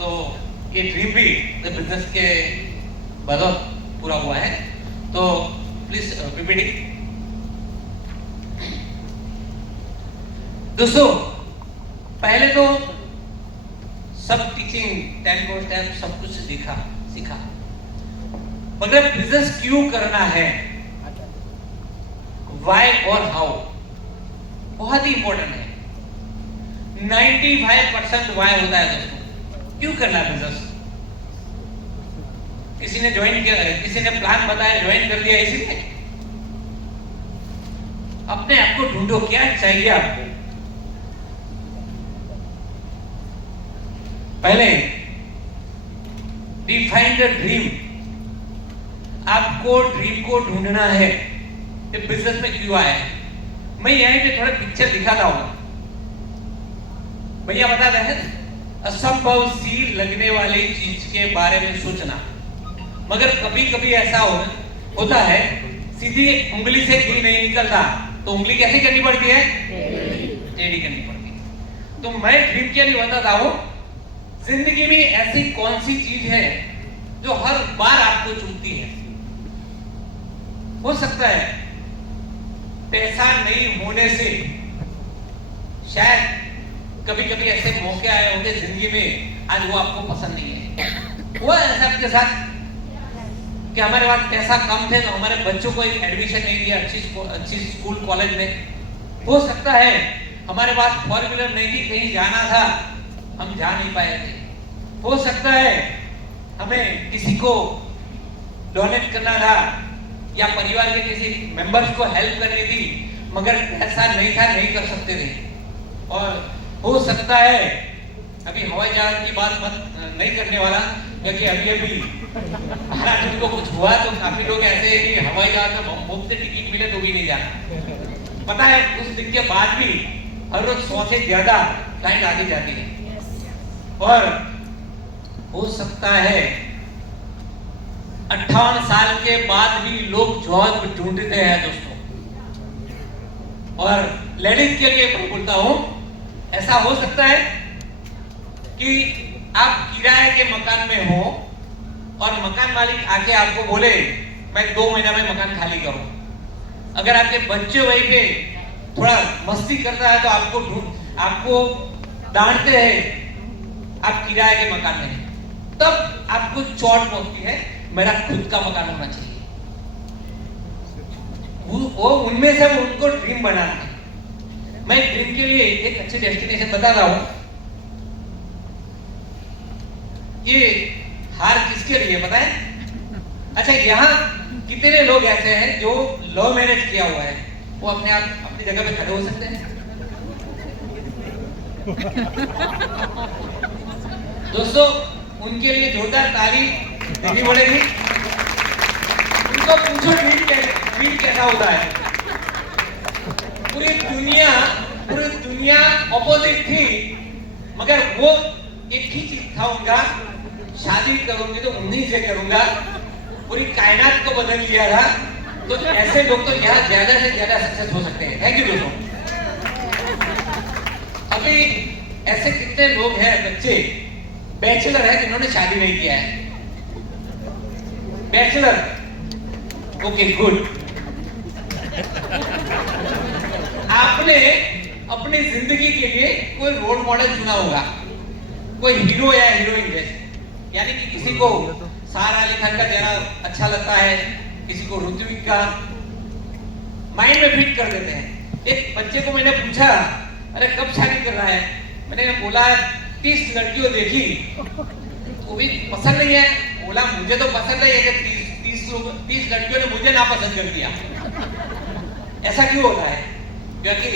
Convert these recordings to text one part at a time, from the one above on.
तो ये ड्रीम भी बिजनेस के बदौलत पूरा हुआ है। तो प्लीज पीपीटी। दोस्तों पहले तो सब टीचिंग 10 कोर्स टाइप सब कुछ सीखा, मगर बिजनेस क्यों करना है, व्हाई और हाउ बहुत ही इंपॉर्टेंट है। 95% व्हाई होता है दोस्तों, क्यों करना है बिजनेस। किसी ने ज्वाइन किया, किसी ने प्लान बताया, ज्वाइन कर लिया, इसीलिए। अपने आप को ढूंढो, क्या चाहिए आपको। पहले डिफाइन द ड्रीम, आपको ड्रीम को ढूंढना है। ये बिजनेस में क्यों आया है, मैं यहीं पे थोड़ा पिक्चर दिखाता हूं। भैया बता रहे हैं असंभव सी लगने वाली चीज के बारे में सोचना, मगर कभी कभी ऐसा होता है सीधी उंगली से घी नहीं निकलता, तो उंगली कैसे करनी पड़ती है, टेढ़ी करनी पड़ती है। तो मैं ड्रीम के लिए बताता हूं, जिंदगी में ऐसी कौन सी चीज है जो हर बार आपको चुनती है। हो सकता है पैसा नहीं होने से शायद कभी कभी ऐसे मौके आए होंगे जिंदगी में, आज वो आपको पसंद नहीं है। हुआ ऐसा आपके साथ कि हमारे पास पैसा कम थे तो हमारे बच्चों को एक एडमिशन नहीं दिया अच्छी स्कूल कॉलेज में। हो सकता है हमारे पास 4 व्हीलर नहीं थी, कहीं जाना था हम जा नहीं पाए थे। हो सकता है हमें किसी को डोनेट करना था या परिवार के किसी मेंबर्स को हेल्प करनी थी, मगर पैसा नहीं था, नहीं कर सकते थे। और हो सकता है अभी हवाई जहाज की बात नहीं करने वाला, क्योंकि अभी महाराष्ट्र को कुछ हुआ तो काफी लोग ऐसे हैं कि हवाई जहाज में मुफ्त टिकट मिले तो भी नहीं जाना। पता है उस दिन के बाद भी हर रोज 100 से ज्यादा फ्लाइट आती जाती है। और हो सकता है 58 साल के बाद भी लोग जॉब ढूंढते हैं दोस्तों। और लेडीज के लिए मैं बोलता हूं, ऐसा हो सकता है कि आप किराए के मकान में हो और मकान मालिक आके आपको बोले मैं 2 महीना में मकान खाली करूं। अगर आपके बच्चे वहीं पे थोड़ा मस्ती करता है तो आपको डांटते हैं, आप किराए के मकान में हैं, तब आपको चोट पहुंचती है, मेरा खुद का मकान होना चाहिए। वो उनमें से उनको ड्रीम बनाना है। मैं ड्रीम के लिए एक अच्छे डेस्टिनेशन बता रहा हूं। ये हार किसके लिए पता है? अच्छा, यहाँ कितने लोग ऐसे हैं जो लव मैरिज किया हुआ है, वो अपने आप अपनी जगह पे खड़े हो सकते हैं? दोस्तों उनके लिए जोरदार ताली देनी पड़ेगी। उनको पूछो ड्रीम कैसा होता है। पूरी दुनिया ऑपोजिट थी, मगर वो एक ही चीज था उनका, शादी करूंगी तो उन्हीं से करूंगा। पूरी कायनात को बदल लिया था। तो ऐसे लोग तो यहाँ ज्यादा से ज्यादा सक्सेस हो सकते हैं। थैंक यू दोस्तों। अभी ऐसे कितने लोग हैं, बच्चे बैचलर है जिन्होंने शादी नहीं किया है? Bachelor, okay good. आपने अपनी जिंदगी के लिए कोई रोल मॉडल चुना होगा, कोई हीरो या हीरोइन जैसे। यानी कि किसी को सारा अली खान का चेहरा अच्छा लगता है, किसी को ऋत्विक का, माइंड में फिट कर देते हैं। एक बच्चे को मैंने पूछा, अरे कब शादी कर रहा है? मैंने बोला 30 लड़कियों देखी, वो भी पसंद नहीं है। बोला मुझे तो पसंद नहीं है कि 30 लड़कियों ने मुझे नापसंद कर दिया। ऐसा क्यों होता है? क्योंकि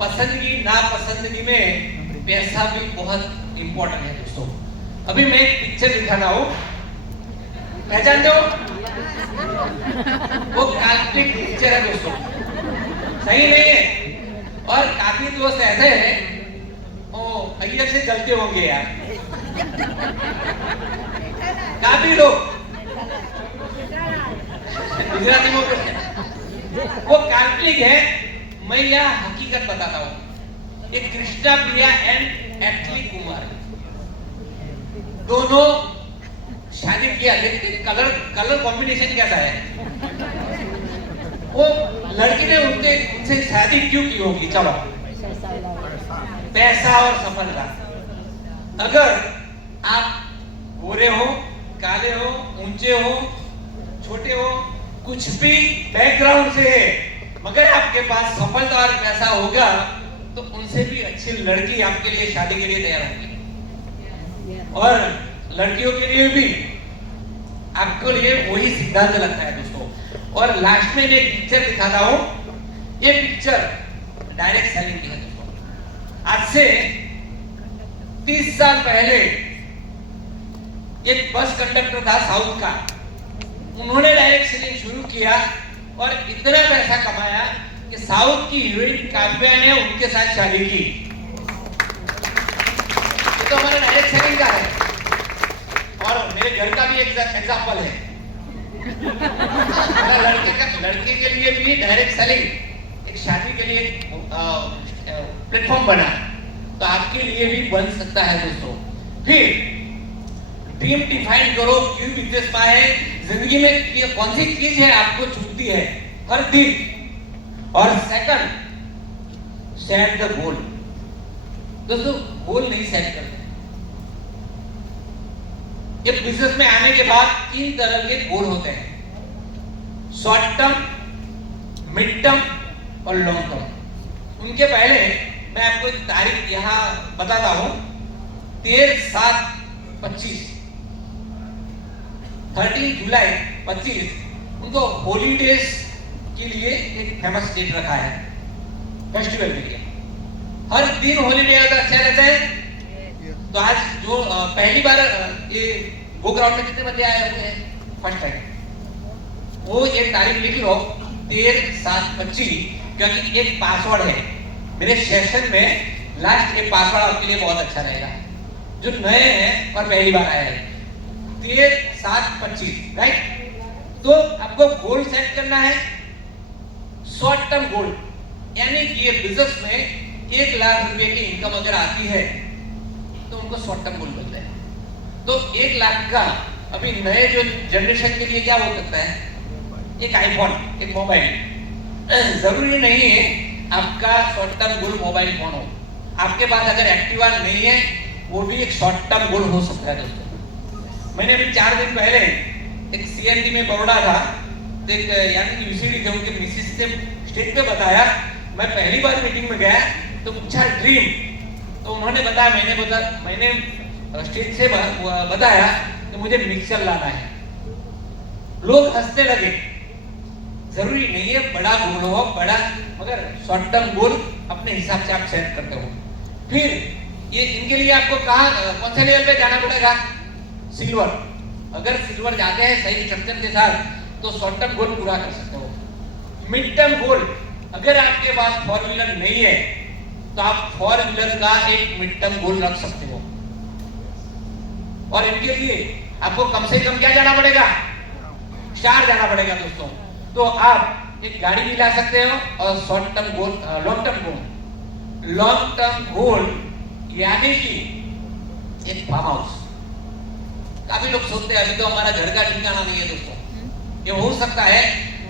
पसंदगी नापसंदगी में पैसा भी बहुत इंपॉर्टेंट है दोस्तों। अभी मैं एक पिक्चर दिखाना हूं, पहचानते हो? वो काल्पनिक पिक्चर है दोस्तों, सही नहीं है। और काफी दोस्त ऐसे हैं अय्यर से चलते होंगे यार, काफी लोग गुजराती में वो काल्पनिक है। मैं यह हकीकत बताता हूं। एक कृष्णा प्रिया एंड एटली कुमार, दोनों शादी किया, लेकिन कलर कॉम्बिनेशन कैसा है? वो लड़की ने उनसे शादी क्यों की होगी? चलो, पैसा और सफलता। अगर आप गोरे हो, काले हो, ऊंचे हो, छोटे हो, कुछ भी बैकग्राउंड से है, मगर आपके पास सफलता और पैसा होगा तो उनसे भी अच्छी लड़की आपके लिए शादी के लिए तैयार होगी। और लड़कियों के लिए भी आपके लिए वही सिद्धांत लगता है दोस्तों। और लास्ट में एक पिक्चर दिखाता हूं। ये पिक्चर डायरेक्ट सेलिंग की है दोस्तों। आज से 30 साल पहले एक बस कंडक्टर था साउथ का, उन्होंने डायरेक्ट सेलिंग शुरू किया और इतना पैसा कमाया कि साउथ की हीरोइन काव्या ने उनके साथ शादी की। तो हमारा डायरेक्ट सेलिंग का है। और मेरे घर का भी एग्जांपल है। लड़के के लिए भी डायरेक्ट सेलिंग एक शादी के लिए प्लेटफॉर्म बना, तो आपके लिए भी बन सकता है दोस्तों। फिर ड्रीम डिफाइन करो, क्यों बिजनेस में है, जिंदगी में कौन सी चीज है आपको छूटती है हर दिन। और सेकंड, सेट द गोल। दोस्तों गोल नहीं सेट करते। ये बिजनेस में आने के बाद 3 तरह के गोल होते हैं, शॉर्ट टर्म, मिड टर्म और लॉन्ग टर्म। उनके पहले मैं आपको एक तारीख यहां बताता हूं। 13/7/25 13 जुलाई 25 उनको हॉलीडेज के लिए एक फेमस डेट रखा है, फेस्टिवल के लिए। हर दिन हॉलीडे अगर अच्छा रहता है। तो आज जो पहली बार ये गो ग्राउंड में कितने बंदे आए हुए हैं फर्स्ट टाइम, वो एक तारीख लिख लो 13/7/25, क्योंकि एक पासवर्ड है मेरे सेशन में। लास्ट एक पासवर्ड आपके लिए बहुत अच्छा रहेगा, जो नए हैं और पहली बार आए हैं। 13/7/25, राइट। तो आपको गोल सेट करना है, शॉर्ट टर्म गोल, यानी कि ये बिजनेस में 1 लाख रुपए की इनकम अगर आती है तो उनको शॉर्ट टर्म गोल बोलते हैं। तो 1 लाख का अभी नए जो जनरेशन के लिए क्या हो सकता है? एक आईफोन, एक मोबाइल। जरूरी नहीं है आपका short term goal mobile phone हो। आपके पास अगर एक्टिवा नहीं है, वो भी एक शॉर्ट टर्म गोल हो सकता है दोस्तों। मैंने अभी 4 दिन पहले एक सीएनटी में बड़ौदा था, तो एक यानी कि यूसीडी थे, उनके मिसिस से स्टेज पे बताया। मैं पहली बार मीटिंग में गया तो पूछा ड्रीम, तो उन्होंने बताया, मैंने स्टेज से बताया कि मुझे मिक्सर लाना है। लोग हंसने लगे। जरूरी नहीं है बड़ा गोल हो, बड़ा, मगर शॉर्ट टर्म गोल अपने हिसाब से आप सेट करते हो। फिर ये इनके लिए आपको कौन से लेवल पे जाना पड़ेगा? सिल्वर। अगर सिल्वर जाते हैं सही स्ट्रक्चर के साथ तो शॉर्ट टर्म गोल पूरा कर सकते हो। मिड टर्म गोल, अगर आपके पास 4 व्हीलर नहीं है तो आप 4 व्हीलर का एक मिड टर्म गोल रख सकते हो। और इनके लिए आपको कम से कम क्या जाना पड़ेगा? 4 जाना पड़ेगा दोस्तों। तो आप एक गाड़ी भी ला सकते हो। और short term goal, long term गोल यानी कि एक फार्म हाउस। काफी लोग सोचते हैं अभी तो हमारा घर का ठिकाना नहीं है दोस्तों। ये हो सकता है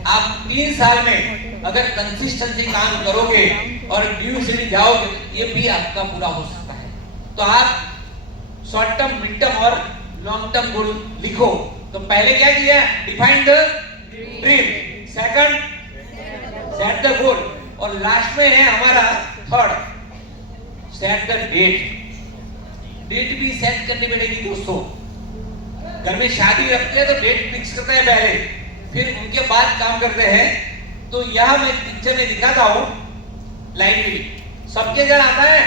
आप 3 साल में अगर कंसिस्टेंसी काम करोगे और ड्यू सिटी जाओगे, ये भी आपका पूरा हो सकता है। तो आप शॉर्ट टर्म, मिड टर्म और लॉन्ग टर्म गोल लिखो। तो पहले क्या किया? Define the dream, second set the goal, और लास्ट में है हमारा third, set the date. Date भी सेट करनी पड़ेगी दोस्तों। घर में शादी रखते हैं तो डेट फिक्स करते हैं पहले, फिर उनके बाद काम करते हैं। तो यहां मैं पिक्चर में दिखाता हूं लाइब्रेरी। सबके घर आता है?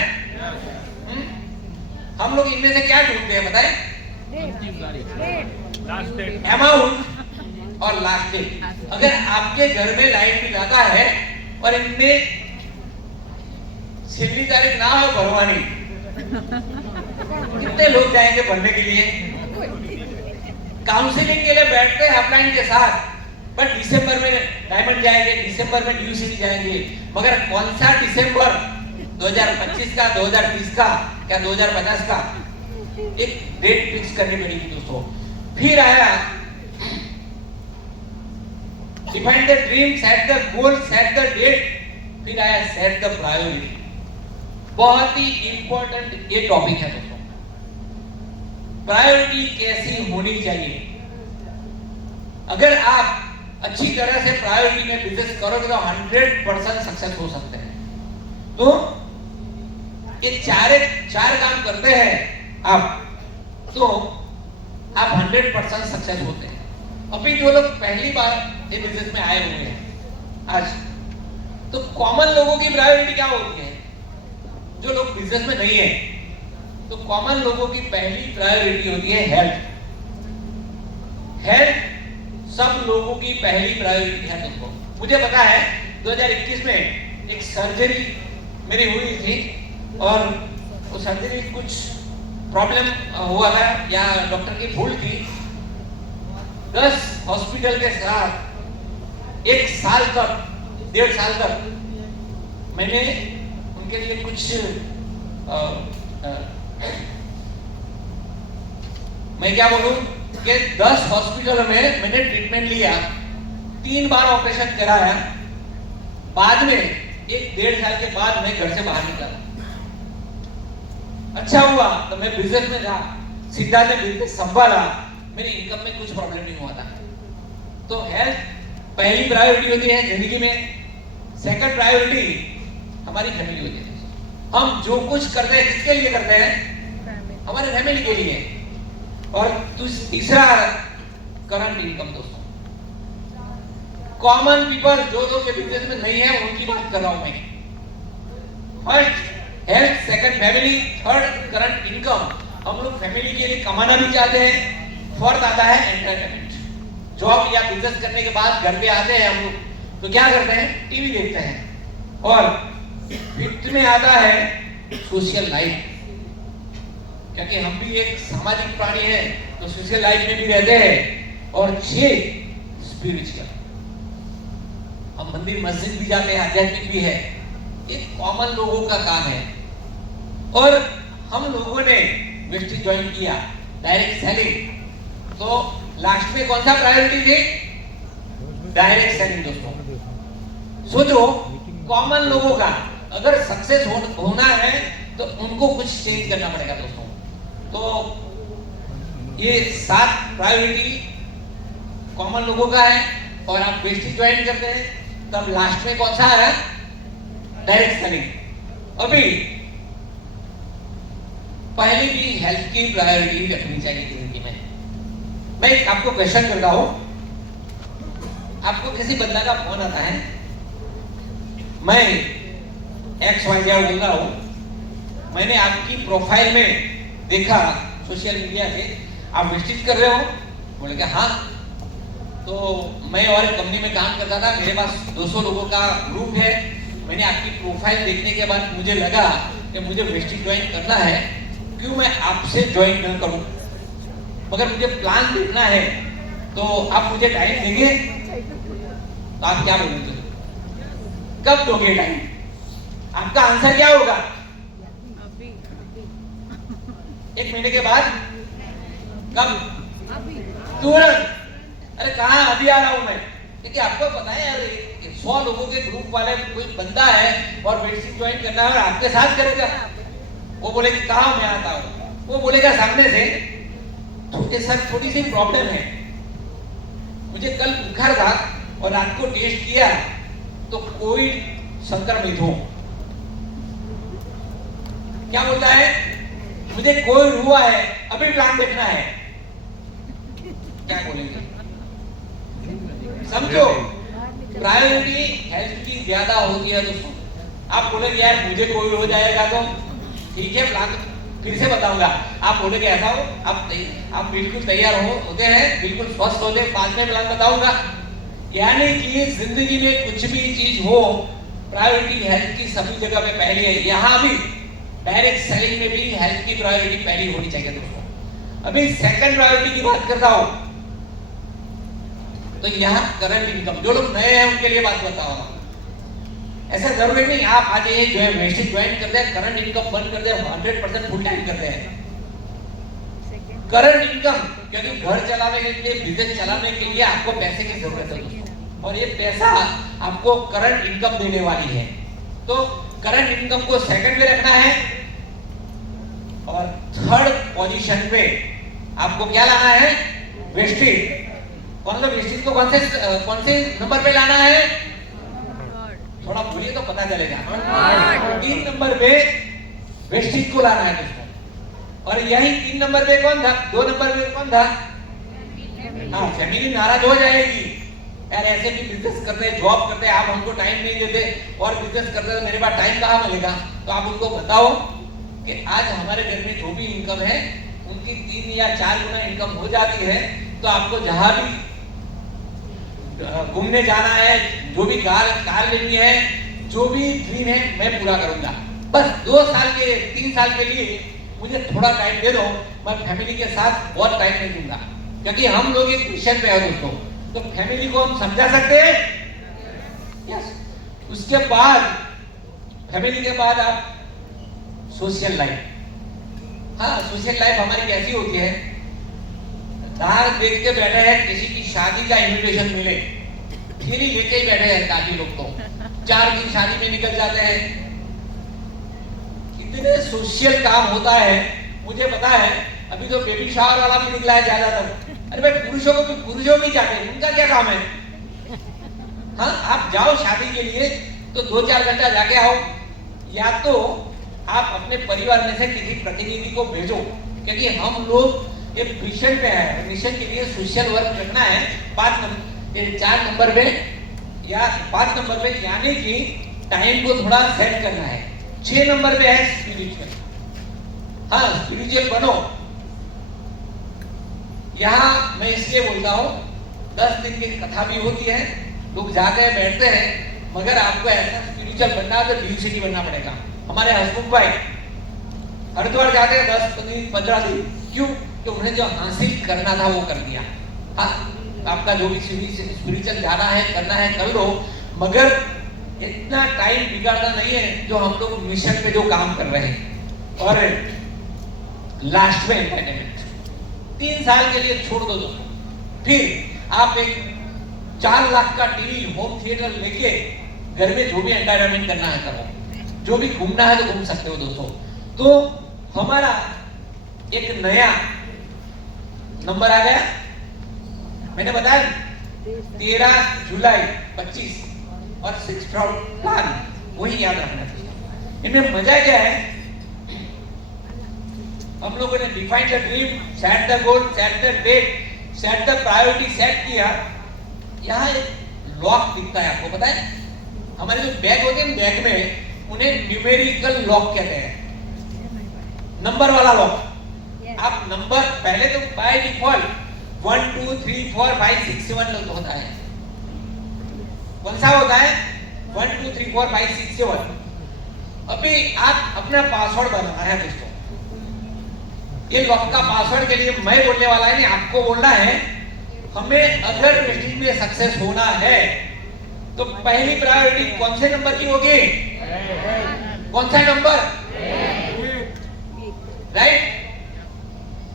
हम लोग इनमें से क्या ढूंढते हैं बताएं? अमाउंट और लास्ट डेट। अगर आपके घर में लाइट बिल आता है और इनमें 6वीं तारीख ना हो भरवानी, कितने लोग जाएंगे भरने के लिए? काउंसलिंग के लिए बैठते हैं अपलाइन के साथ, बट दिसंबर में डायमंड जाएंगे, दिसंबर में ड्यू सिटी जाएंगे। मगर कौन सा दिसंबर? 2025 का, 2030 का, क्या 2050 का? एक डेट फिक्स करनी पड़ेगी दोस्तों। फिर आया define the dream, set the goal, set the date, फिर आया सेट द प्रायोरिटी। बहुत ही इंपॉर्टेंट ये टॉपिक है दोस्तों, प्रायोरिटी कैसी होनी चाहिए। अगर आप अच्छी तरह से प्रायोरिटी में बिजनेस करोगे तो 100% सक्सेस हो सकते हैं। तो ये चार काम करते हैं आप, तो आप 100% सक्सेस होते हैं। अभी जो लोग पहली बार ये बिजनेस में आए हुए हैं आज, तो कॉमन लोगों की प्रायोरिटी क्या होती है? जो लोग बिजनेस में नहीं है, तो कॉमन लोगों की पहली प्रायोरिटी होती है हेल्थ। हेल्थ सब लोगों की पहली प्रायोरिटी है दोस्तों। मुझे पता है 2021 में एक सर्जरी मेरी हुई थी और वो सर्जरी कुछ प्रॉब्लम हुआ था या डॉक्टर की भूल थी। 10 हॉस्पिटल के साथ 1 साल तक, 1.5 साल तक मैंने उनके लिए कुछ मैं क्या बोलूं कि 10 हॉस्पिटल में मैंने ट्रीटमेंट लिया, 3 बार ऑपरेशन कराया। बाद में 1-1.5 साल के बाद मैं घर से बाहर निकला। अच्छा हुआ तो मैं बिजनेस में था, सीधा से बिजनेस संभाला, मेरी इनकम में कुछ प्रॉब्लम नहीं हुआ था। तो हेल्थ पहली प्रायोरिटी होती है जिंदगी में। सेकंड प्रायोरिटी हमारी फैमिली होती है। हम जो कुछ करते हैं किसके लिए करते हैं? हमारे फैमिली के लिए। और तीसरा करंट इनकम दोस्तों। कॉमन पीपल जो लोग के बिजनेस में नहीं है उनकी बात कर रहा हूं मैं। First health, second family, third current income. हम लोग फैमिली के लिए कमाना भी चाहते हैं। फोर्थ आता है एंटरटेनमेंट। जॉब या बिजनेस करने के बाद घर पे आते हैं हम लोग तो क्या करते हैं? टीवी देखते हैं। और फिफ्थ में आता है सोशल लाइफ, क्योंकि हम भी एक सामाजिक प्राणी हैं तो सोशल लाइफ में भी रहते हैं। और 6 स्पिरिचुअल, हम मंदिर मस्जिद भी जाते हैं, आध्यात्मिक भी है। एक कॉमन लोगों का काम है। और हम लोगों ने वेस्टेज ज्वाइन किया, डायरेक्ट सेलिंग। तो लास्ट में कौन सा प्रायोरिटी थी? डायरेक्ट सेलिंग दोस्तों। सोचो कॉमन लोगों का अगर सक्सेस होना है तो उनको कुछ चेंज करना पड़ेगा दोस्तों। तो ये 7 प्रायोरिटी कॉमन लोगों का है। और आप वेस्टेज ज्वाइन करते हैं तब लास्ट में कौन सा है? Direct selling. अभी पहले भी हेल्थ की प्रायोरिटी रखनी चाहिए जिंदगी में। मैं आपको क्वेश्चन करता हूं, आपको किसी बंदा का फोन आता है, मैं XYZ बोल रहा हूं, मैंने आपकी प्रोफाइल में देखा सोशल मीडिया से आप वेस्टेज कर रहे हो। बोले कि हाँ। तो मैं और एक कंपनी में काम करता था, मेरे पास 200 लोगों का ग्रुप है। मैंने आपकी प्रोफाइल देखने के बाद मुझे लगा कि मुझे वेस्टेज ज्वाइन करना है, क्यों मैं आपसे ज्वाइन न करूं। मगर मुझे प्लान देखना है, तो आप मुझे टाइम देंगे? तो आप क्या बोलेंगे? कब दोगे टाइम? आपका आंसर क्या होगा? 1 महीने के बाद? कब? तुरंत। अरे कहाँ अभी आ रहा हूं मैं। क्योंकि आपको पता है यार 100 लोगों के ग्रुप वाले कोई बंदा है और वेस्टेज ज्वाइन करना है और आपके साथ करेगा। वो बोलेगा कहाँ मैं आता हूँ, वो बोलेगा सामने से। तो सर थोड़ी सी प्रॉब्लम है, मुझे कल बुखार था और रात को टेस्ट किया तो कोविड संक्रमित हूं। क्या बोलता है? मुझे कोविड हुआ है, अभी प्लान देखना है। क्या बोलेंगे? समझो प्रायोरिटी हेल्थ की ज्यादा होती है दोस्तों। आप बोलेंगे यार मुझे कोविड हो जाएगा तो ठीक है, प्लान फिर से बताऊंगा। आप बोलेंगे ऐसा हो, आप बिल्कुल तैयार होते हैं, बिल्कुल स्वस्थ होते हैं, बाद में प्लान बताऊंगा। यानी कि जिंदगी में कुछ भी चीज हो, प्रायोरिटी हेल्थ की सभी जगह पे पहली है। यहाँ भी डायरेक्ट सेलिंग में भी हेल्थ की प्रायोरिटी पहली होनी चाहिए दोस्तों। अभी सेकंड प्रायोरिटी की बात करता हूं, तो यहाँ करंट इनकम, जो लोग नए हैं उनके लिए बात बताओ। ऐसा जरूरी नहीं आप आज ये जो है वेस्टेज ज्वाइन करते हैं, करंट इनकम बंद कर दे, 100% फुल टाइम करते हैं। करंट इनकम, क्योंकि घर चलाने के लिए, बिजनेस चलाने के लिए आपको पैसे की जरूरत है दोस्तों, और ये पैसा आपको करंट इनकम देने वाली है। तो करंट इनकम को सेकंड पे रखना है, और थर्ड पोजीशन पे आपको क्या लाना है? वेस्टेज। कौन सा वेस्टेज को कौन से नंबर पे लाना है? थोड़ा बोलिए तो पता चलेगा। 3 नंबर पे वेस्टेज को लाना है दोस्तों। और यही 3 नंबर पे कौन था? 2 नंबर पे कौन था? हाँ, फैमिली नाराज हो जाएगी, यार ऐसे भी बिजनेस करते हैं, जॉब करते हैं, आप हमको टाइम नहीं देते, और बिजनेस करते हैं, मेरे पास टाइम कहाँ मिलेगा? तो आप उनको बताओ कि आज हमारे घर में जो भी इनकम है उनकी 3 या 4 गुना इनकम हो जाती है, तो आपको जहां भी घूमने जाना है, जो भी कार लेनी है, जो भी ड्रीम है, मैं पूरा करूंगा। बस 2 साल के 3 साल के लिए मुझे थोड़ा टाइम दे दो, मैं फैमिली के साथ बहुत टाइम नहीं दूंगा, क्योंकि हम लोग एक मिशन पे है दोस्तों। तो फैमिली को हम समझा सकते हैं। यस। उसके बाद फैमिली के बाद आप सोशल लाइफ। हाँ, सोशल लाइफ हमारी कैसी होती है? दार देख के बैठे हैं, किसी की शादी का इनविटेशन मिले, फिर ही लेके ही बैठे हैं काफी लोग, तो 4 दिन शादी में निकल जाते हैं। कितने सोशल काम होता है मुझे पता है। अभी तो बेबी शावर वाला भी निकला है ज्यादातर। अरे भाई, पुरुषों भी जाते हैं, उनका क्या काम है? हाँ, आप जाओ शादी के लिए तो 2-4 घंटा जाके आओ, या तो आप अपने परिवार में से किसी प्रतिनिधि को भेजो, क्योंकि हम लोग एक मिशन पे है। मिशन के लिए सोशल वर्क करना है। 4 नंबर पे या 5 नंबर पे, यानी कि टाइम को थोड़ा सेट करना है। 6 नंबर पे है स्पिरिचुअल। हाँ, स्पिरिचुअल बनो। यहाँ मैं इसलिए बोलता हूँ, 10 दिन की कथा भी होती है, लोग जाते हैं, बैठते हैं, मगर आपको ऐसा स्पिरिचुअल बनना है तो ड्यू बनना पड़ेगा। हमारे हसमुख भाई हरिद्वार जाते हैं 10-15 दिन, क्यों? कि उन्हें जो हासिल करना था वो कर लिया। हाँ, आपका जो भी स्पिरिचुअल जाना है, करना है, कर लो, मगर इतना टाइम बिगाड़ना नहीं है जो हम लोग मिशन पे जो काम कर रहे हैं। और लास्ट में एंटरटेनमेंट 3 साल के लिए छोड़ दो दोस्तों। फिर आप एक 4 लाख का टीवी, होम थिएटर लेके घर में जो भी एंटरटेनमेंट करना है करो, जो भी घूमना है तो घूम सकते हो दोस्तों। तो हमारा एक नया नंबर आ गया, मैंने बताया 13 जुलाई 25 और 6 प्लान, वही याद रखना चाहिए। इनमें मजा क्या है? हम लोगों ने define the dream, set the goal, set the date, set the priority set किया। यहाँ एक लॉक दिखता है, आपको पता है? हमारे जो बैग होते हैं, बैग में उन्हें न्यूमेरिकल लॉक कहते हैं, नंबर वाला लॉक। आप नंबर पहले तो बाय डिफॉल्ट 1 2 3 4 5 6 7 होता है। कौन सा होता है? 1 2 3 4 5 6 7। अभी आप अपना पासवर्ड बनाना है दोस्तों। ये लॉक का पासवर्ड के लिए मैं बोलने वाला है नहीं, आपको बोलना है। हमें अगर प्रेस्टीज में सक्सेस होना है तो पहली प्रायोरिटी कौन से नंबर की होगी? कौन सा नंबर? राइट?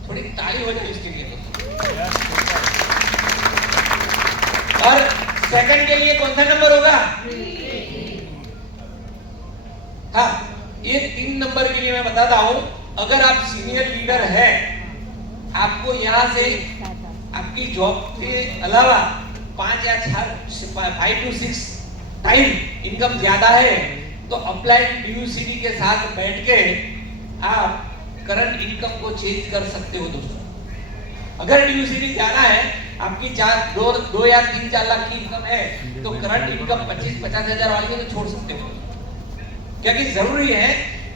थोड़ी ताली हो जाए इसके लिए। और सेकंड के लिए कौन सा नंबर होगा? हाँ, ये 3 नंबर के लिए मैं बताता हूं। अगर आप सीनियर लीडर है, आपको यहाँ से आपकी जॉब के अलावा 5 या 5 to 6 टाइम इनकम ज्यादा है, तो अप्लाइड डीयूसीडी के साथ बैठ के आप करंट इनकम को चेंज कर सकते हो दोस्तों। अगर डीयूसीडी जाना है, आपकी 2 या 3-4 लाख की इनकम है, तो करंट इनकम 25-50 हजार वाली को तो छोड़ सकते हो, क्योंकि जरूरी है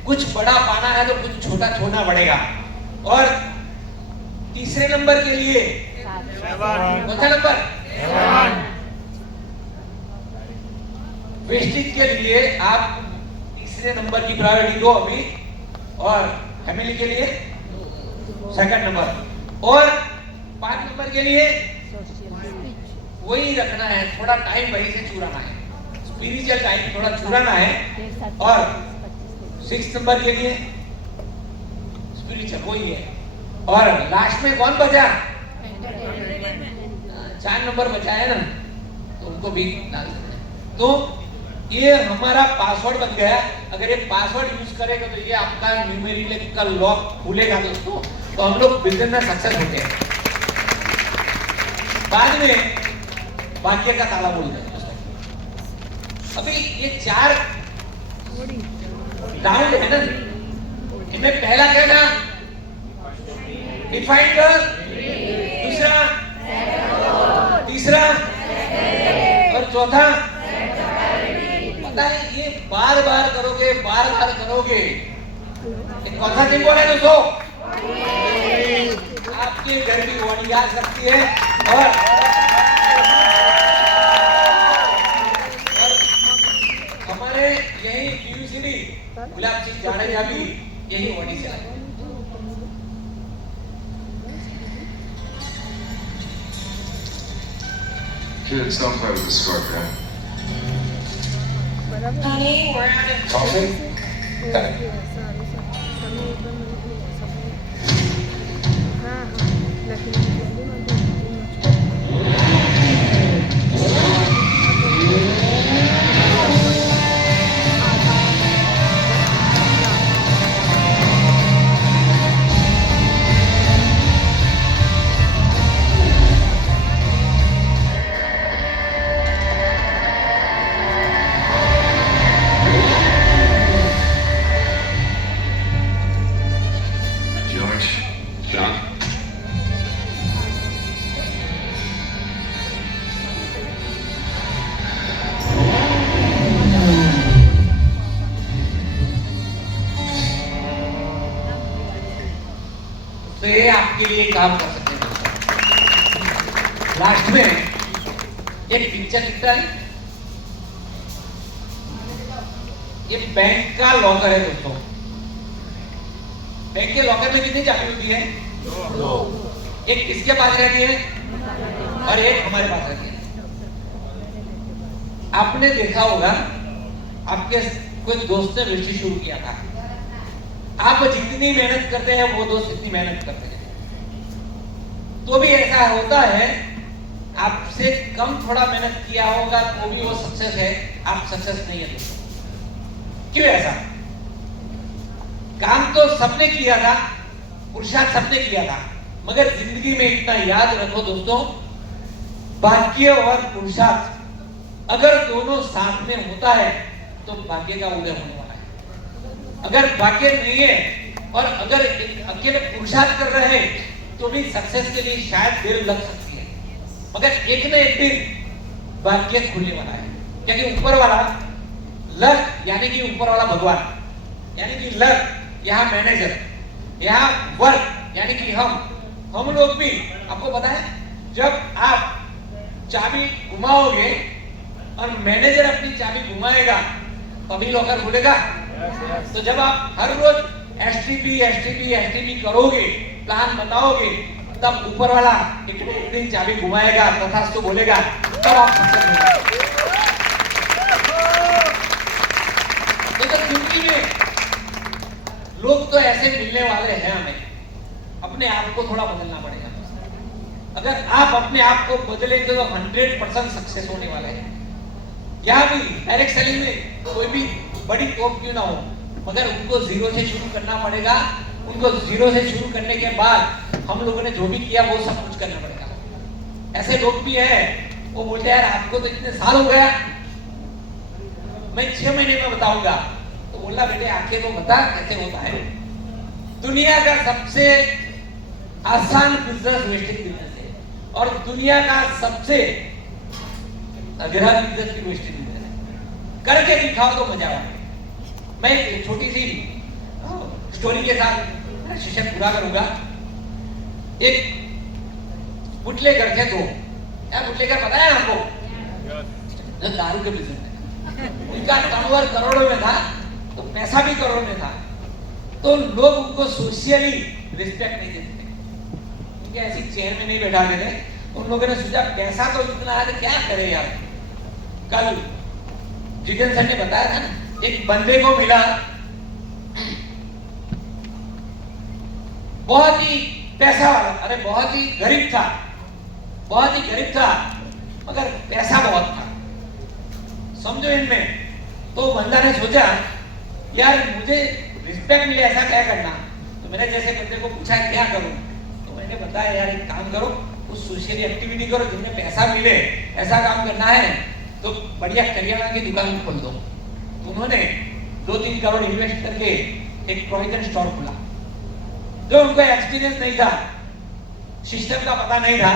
कुछ बड़ा पाना है तो कुछ छोटा छोड़ना पड़ेगा। और तीसरे नंबर के लिए कौन सा नंबर? वेस्टेज के लिए आप तीसरे नंबर की प्रायोरिटी दो अभी, और फैमिली के लिए सेकंड नंबर, और 5 नंबर के लिए वही रखना है, थोड़ा टाइम वहीं से चुराना है, स्पिरिचुअल टाइम थोड़ा चुराना है। और 6 नंबर के लिए स्पिरिचुअल वही है, और लास्ट में कौन बचा? 4 नंबर बचा है ना, तो उनको भी डाल देते हैं। तो ये हमारा पासवर्ड बन गया। अगर ये पासवर्ड यूज करेगा तो ये आपका न्यूमेरिकल लॉक खुलेगा दोस्तों, तो हम लोग बिजनेस में सक्सेस होते हैं। बाद में भाग्य का ताला बोलते हैं दोस्तों। अभी ये 4 राउंड है ना, इनमें पहला क्या था? डिफाइन कर, दूसरा, तीसरा और चौथा। पता है ये बार बार करोगे, बार बार करोगे। ये कौन सा सिंबल है दोस्तों? आपके घर की बॉडी आ सकती है। और हमारे यही यूनिवर्सिटी गुलाब सिंह जाडेजा भी यही बॉडी से आए। Kid, it sounds like a scorpion. Honey, we're out of Coffee? George? John? तो ये आपके लिए काम कर सकते हैं। लास्ट में एक पिक्चर दिखता है, ये बैंक का लॉकर है दोस्तों। बैंक के लॉकर में कितनी चाबी होती है? 2। एक किसके पास रहती है और एक हमारे पास रहती है। आपने देखा होगा आपके कोई दोस्त ने लिट्टी शुरू किया था, आप जितनी मेहनत करते हैं वो दोस्त इतनी मेहनत करते हैं, तो भी ऐसा होता है आपसे कम थोड़ा मेहनत किया होगा तो भी वो सक्सेस है, आप सक्सेस नहीं है दोस्तों। क्यों ऐसा? काम तो सबने किया था, पुरुषार्थ सबने किया था, मगर जिंदगी में इतना याद रखो दोस्तों, भाग्य और पुरुषार्थ अगर दोनों साथ में होता है तो भाग्य का उदय होने वाला है। अगर भाग्य नहीं है और अगर अकेले पुरुषार्थ कर रहे हैं तो भी सक्सेस के लिए शायद देर लग सकती है, मगर एक न एक दिन भाग्य खुलने वाला है। क्योंकि ऊपर वाला लक यानी कि ऊपर वाला भगवान यानी कि लक, यहाँ मैनेजर, यहाँ वर्क यानी कि हम लोग भी, आपको पता है जब आप चाबी घुमाओगे और मैनेजर अपनी चाबी घुमाएगा तभी लॉकर खुलेगा। तो जब आप हर रोज एसटीपी करोगे, प्लान बताओगे, तब ऊपर वाला एक दिन चाबी घुमाएगा, तथास्तु बोलेगा, तब आप सक्सेस होंगे। तो जिंदगी में लोग तो ऐसे मिलने वाले हैं, हमें अपने आप को थोड़ा बदलना पड़ेगा। अगर आप अपने आप को बदलेंगे तो 100% सक्सेस होने वाला है। यहाँ भी डायरेक्ट सेलिंग में कोई भी बड़ी टॉप क्यों ना हो, मगर उनको जीरो से शुरू करना पड़ेगा। उनको जीरो से शुरू करने के बाद हम लोगों ने जो भी किया वो सब कुछ करना पड़ेगा। ऐसे लोग भी हैं, वो बोलते हैं यार आपको तो इतने साल हो गया, मैं 6 महीने में बताऊंगा। तो बोला बेटे आके तो बता कैसे होता है। दुनिया का सबसे आसान बिजनेस वेस्टिंग बिजनेस है और दुनिया का सबसे अग्रह बिजनेस भी वेस्टिंग बिजनेस है। करके दिखाओ तो मजा आएगा। मैं एक छोटी सी स्टोरी के साथ सेशन पूरा करूंगा। एक बुटलेगर थे 2। क्या बुटलेगर पता है आपको? जो दारू के बिजनेस में उनका टर्नओवर करोड़ों में था, तो पैसा भी करोड़ों में था, तो लोग उनको सोशली रिस्पेक्ट नहीं देते थे, उनके ऐसी चेयर में नहीं बैठा देते। उन लोगों ने सोचा पैसा तो इतना है तो क्या करे यार। कल जितेंद्र सर ने बताया था ना, एक बंदे को मिला बहुत ही पैसा वाला, अरे बहुत ही गरीब था, बहुत ही गरीब था, मगर पैसा बहुत था, समझो इनमें। तो बंदा ने सोचा यार मुझे रिस्पेक्ट मिले ऐसा क्या करना। तो मैंने जैसे बंदे को पूछा क्या करूं, तो मैंने बताया यार एक काम करो, उस सोशल एक्टिविटी करो जिनमें पैसा मिले, ऐसा काम करना है तो बढ़िया करियाना की दुकान खोल दो। उन्होंने 2-3 करोड़ इन्वेस्ट करके एक प्रोविजन स्टोर खोला। जो उनको एक्सपीरियंस नहीं था, सिस्टम का पता नहीं था,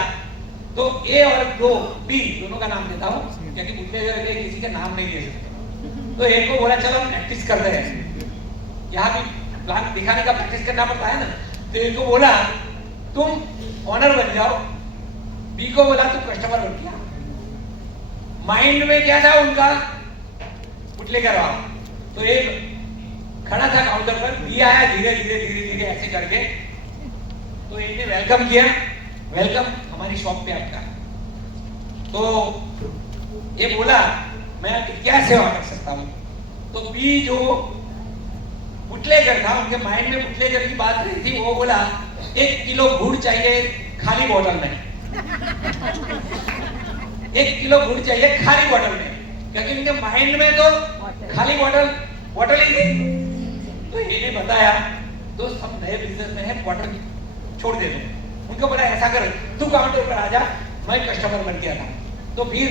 तो ए और दो बी दोनों का नाम देता हूँ क्योंकि मुझे किसी का नाम नहीं दे सकते। तो एक को बोला चलो प्रैक्टिस कर रहे हैं, यहाँ भी प्लान दिखाने का प्रैक्टिस करना पड़ता है ना। तो एक को बोला तुम ऑनर बन जाओ, बी को बोला तुम कस्टमर बन गया। माइंड में क्या था उनका, पुतले करवा। तो एक खड़ा था काउंटर पर, बी आया धीरे धीरे ऐसे करके, तो इन्हें वेलकम किया, वेलकम हमारी शॉप पे आपका। तो ये बोला मैं क्या सेवा कर सकता हूँ। तो बी जो पुतलेगर था, उनके माइंड में पुतलेगर की बात रही थी, वो बोला 1 किलो गुड़ चाहिए खाली बोतल में, 1 किलो गुड़ चाहिए खाली बोतल में, क्योंकि उनके माइंड में तो खाली बोतल ही थी। तो इन्हें बताया दोस्त हम नए बिजनेस में है, बोतल छोड़ दे दो। उनको बोला ऐसा कर तू काउंटर पर आ जा, मैं कस्टमर बन गया था। तो फिर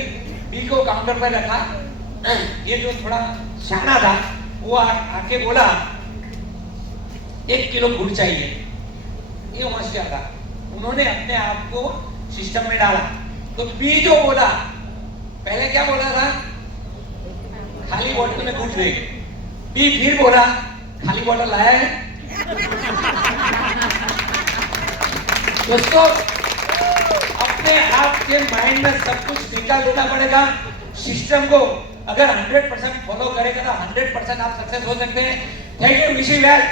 बी को काउंटर पर रखा, ये जो थोड़ा शाना था वो आके बोला 1 किलो गुड़ चाहिए, ये होशियार था, उन्होंने अपने आप को सिस्टम में डाला। तो बी जो बोला, पहले क्या बोला था, खाली बोतल में गुड़ दे, बी फिर बोला खाली बोतल लाया है। दोस्तों अपने आप के माइंड में सब कुछ निकाल देना पड़ेगा। सिस्टम को अगर 100% फॉलो करेगा तो 100% आप सक्सेस हो सकते हैं। Thank you, wish you well.